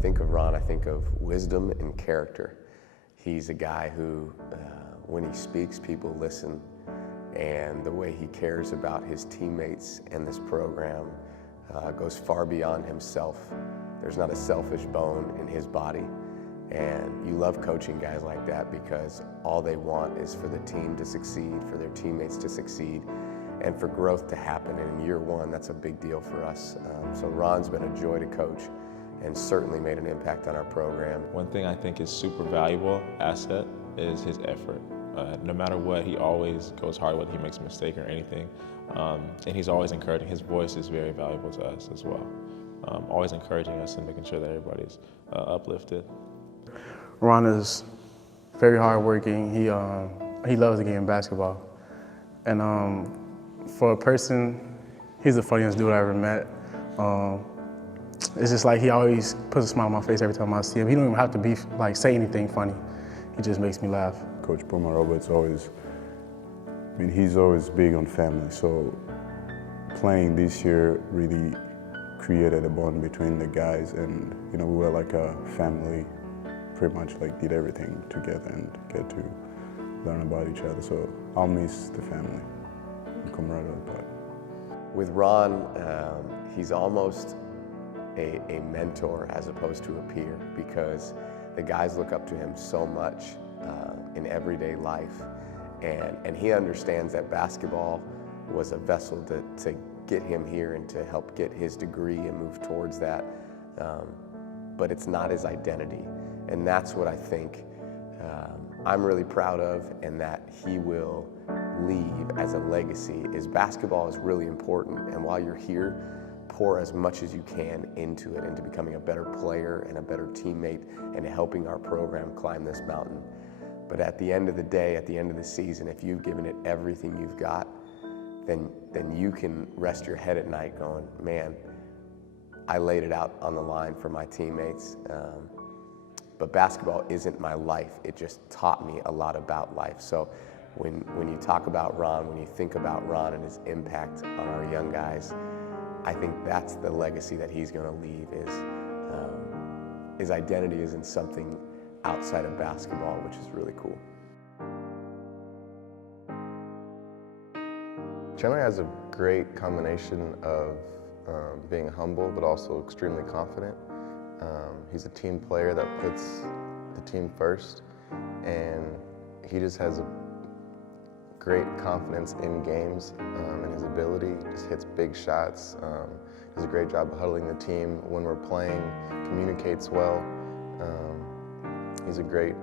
think of Ron, I think of wisdom and character. He's a guy who, when he speaks, people listen, and the way he cares about his teammates and this program goes far beyond himself. There's not a selfish bone in his body, and you love coaching guys like that because all they want is for the team to succeed, for their teammates to succeed, and for growth to happen. And in year one, that's a big deal for us. So Ron's been a joy to coach and certainly made an impact on our program. One thing I think is super valuable asset is his effort. No matter what, he always goes hard whether he makes a mistake or anything. And he's always encouraging. His voice is very valuable to us as well. Always encouraging us and making sure that everybody's uplifted. Ron is very hardworking. He loves the game of basketball. And for a person, he's the funniest dude I ever met. It's just like he always puts a smile on my face every time I see him. He don't even have to be say anything funny. He just makes me laugh. Coach Puma Roberts he's always big on family. So playing this year really created a bond between the guys, and we were like a family. Pretty much did everything together and get to learn about each other. So I'll miss the family and camaraderie part. With Ron, he's almost a mentor as opposed to a peer, because the guys look up to him so much in everyday life, and he understands that basketball was a vessel to get him here and to help get his degree and move towards that, but it's not his identity. And that's what I think I'm really proud of, and that he will leave as a legacy. Is basketball is really important, and while you're here, pour as much as you can into it, into becoming a better player and a better teammate and helping our program climb this mountain. But at the end of the day, at the end of the season, if you've given it everything you've got, then you can rest your head at night going, man, I laid it out on the line for my teammates. But basketball isn't my life. It just taught me a lot about life. So when you talk about Ron, when you think about Ron and his impact on our young guys, I think that's the legacy that he's going to leave. Is his identity isn't something outside of basketball, which is really cool. Chandler has a great combination of being humble but also extremely confident. He's a team player that puts the team first, and he just has a great confidence in games and his ability. He just hits big shots. Does a great job of huddling the team when we're playing. Communicates well. He's a great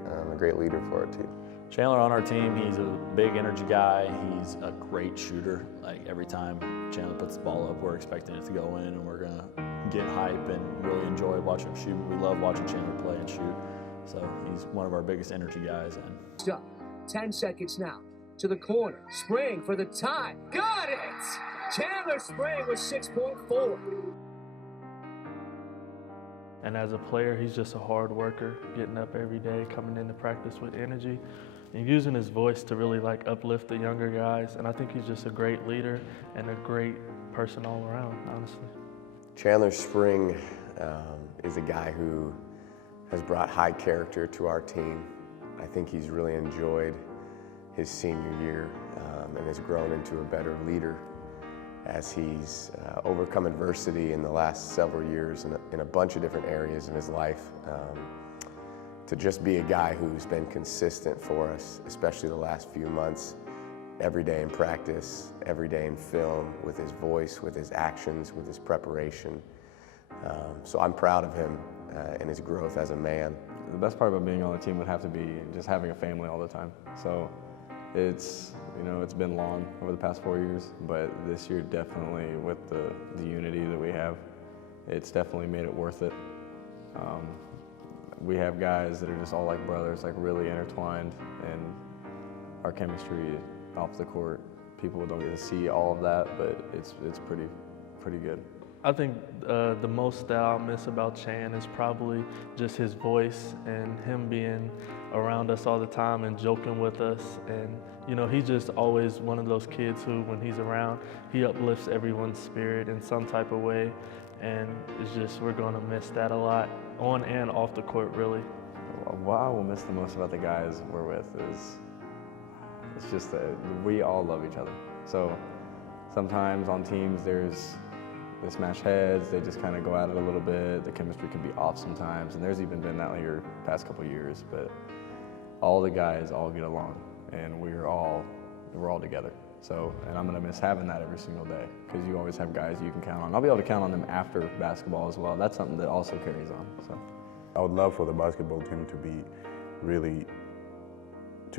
leader for our team. Chandler on our team, he's a big energy guy. He's a great shooter. Every time Chandler puts the ball up, we're expecting it to go in, and we're gonna get hype and really enjoy watching him shoot. We love watching Chandler play and shoot. So he's one of our biggest energy guys. 10 seconds now to the corner. Spring for the tie. Got it! Chandler Spring with 6.4. And as a player, he's just a hard worker, getting up every day, coming into practice with energy, and using his voice to really uplift the younger guys. And I think he's just a great leader and a great person all around, honestly. Chandler Spring is a guy who has brought high character to our team. I think he's really enjoyed his senior year and has grown into a better leader as he's overcome adversity in the last several years in a bunch of different areas in his life. To just be a guy who's been consistent for us, especially the last few months, every day in practice, every day in film, with his voice, with his actions, with his preparation. So I'm proud of him and his growth as a man. The best part about being on the team would have to be just having a family all the time. So it's been long over the past 4 years, but this year definitely, with the unity that we have, it's definitely made it worth it. We have guys that are just all like brothers, really intertwined, and our chemistry off the court, people don't get to see all of that, but it's pretty good. I think the most that I'll miss about Chan is probably just his voice and him being around us all the time and joking with us. And he's just always one of those kids who, when he's around, he uplifts everyone's spirit in some type of way. and it's just, we're going to miss that a lot, on and off the court, really. What I will miss the most about the guys we're with is it's just that we all love each other. So sometimes on teams they smash heads, they just kind of go at it a little bit, the chemistry can be off sometimes, and there's even been that here past couple years, but all the guys all get along, and we're all together. So, and I'm gonna miss having that every single day, because you always have guys you can count on. I'll be able to count on them after basketball as well. That's something that also carries on. So, I would love for the basketball team to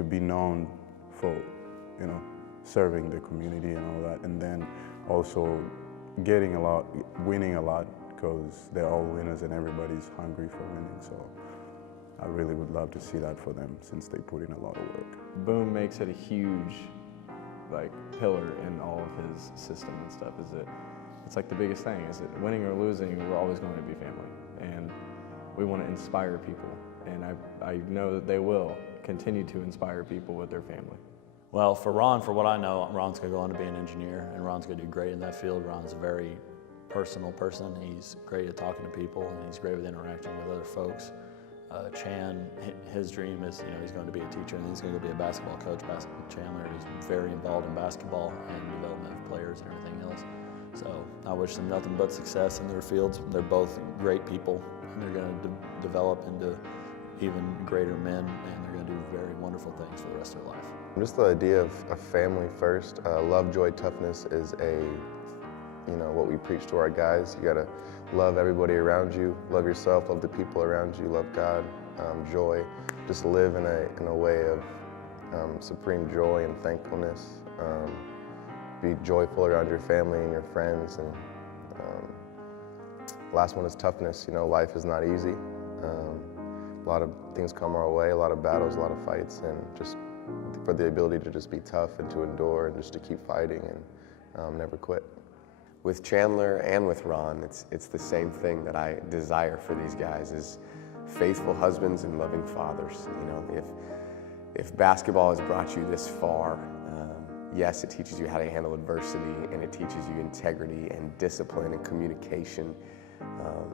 be known for, you know, serving the community and all that, and then also winning a lot, because they're all winners and everybody's hungry for winning. So I really would love to see that for them, since they put in a lot of work. Boom makes it a huge pillar in all of his system and stuff. It's like the biggest thing, is that winning or losing, we're always going to be family, and we want to inspire people, and I know that they will continue to inspire people with their family. Well, for Ron, for what I know, Ron's going to go on to be an engineer, and Ron's going to do great in that field. Ron's a very personal person. He's great at talking to people, and he's great with interacting with other folks. Chan, his dream is, he's going to be a teacher, and he's going to be a basketball coach. Chandler is very involved in basketball and development of players and everything else. So I wish them nothing but success in their fields. They're both great people, and they're going to develop into even greater men, and they're going to do very wonderful things for the rest of their life. Just the idea of a family first. Love, joy, toughness is what we preach to our guys. You gotta love everybody around you, love yourself, love the people around you, love God, joy. Just live in a way of supreme joy and thankfulness. Be joyful around your family and your friends. And last one is toughness. Life is not easy. A lot of things come our way, a lot of battles, a lot of fights, and just for the ability to just be tough and to endure and just to keep fighting and never quit. With Chandler and with Ron, it's the same thing that I desire for these guys, is faithful husbands and loving fathers. If basketball has brought you this far, yes, it teaches you how to handle adversity, and it teaches you integrity and discipline and communication,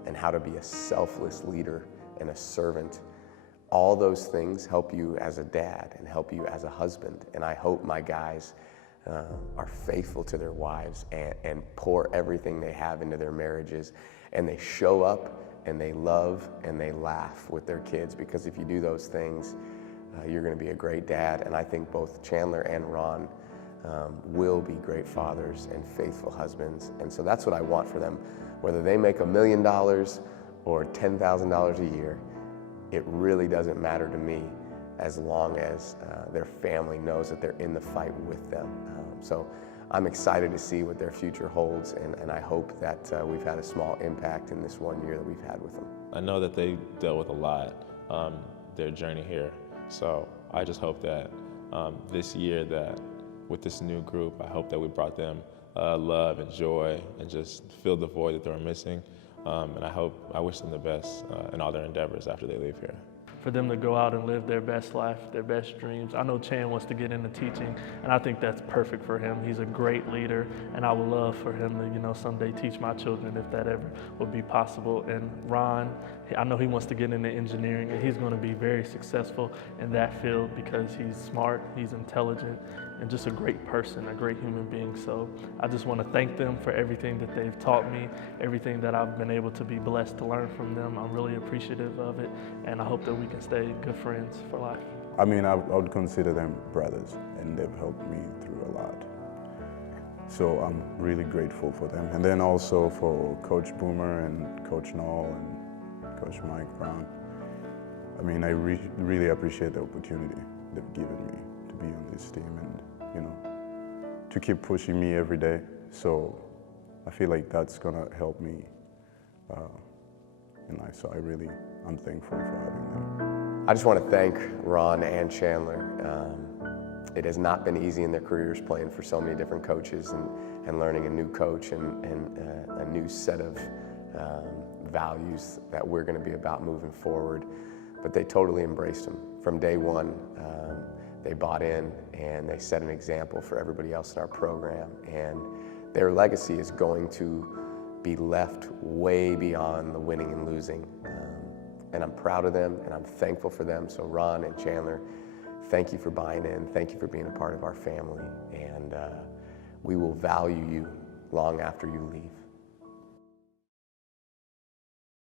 and how to be a selfless leader and a servant. All those things help you as a dad and help you as a husband. And I hope my guys are faithful to their wives and pour everything they have into their marriages, and they show up and they love and they laugh with their kids, because if you do those things, you're going to be a great dad. And I think both Chandler and Ron will be great fathers and faithful husbands. And so that's what I want for them. Whether they make $1 million or $10,000 a year, it really doesn't matter to me, as long as their family knows that they're in the fight with them. So I'm excited to see what their future holds, and I hope that we've had a small impact in this 1 year that we've had with them. I know that they dealt with a lot, their journey here. So I just hope that this year, that with this new group, I hope that we brought them love and joy and just filled the void that they were missing. And I wish them the best in all their endeavors after they leave here. For them to go out and live their best life, their best dreams. I know Chan wants to get into teaching, and I think that's perfect for him. He's a great leader, and I would love for him to, someday teach my children, if that ever would be possible. And Ron, I know he wants to get into engineering, and he's going to be very successful in that field, because he's smart, he's intelligent, and just a great person, a great human being. So I just want to thank them for everything that they've taught me, everything that I've been able to be blessed to learn from them. I'm really appreciative of it, and I hope that we can stay good friends for life. I mean, I would consider them brothers, and they've helped me through a lot. So I'm really grateful for them. And then also for Coach Boomer and Coach Noel and Coach Mike Brown. I mean, I really appreciate the opportunity they've given me to be on this team, and to keep pushing me every day. So I feel like that's gonna help me in life. So I'm thankful for having them. I just want to thank Ron and Chandler. It has not been easy in their careers, playing for so many different coaches and learning a new coach and a new set of values that we're going to be about moving forward. But they totally embraced them. From day one, they bought in, and they set an example for everybody else in our program. And their legacy is going to be left way beyond the winning and losing. And I'm proud of them, and I'm thankful for them. So Ron and Chandler, thank you for buying in. Thank you for being a part of our family. And we will value you long after you leave.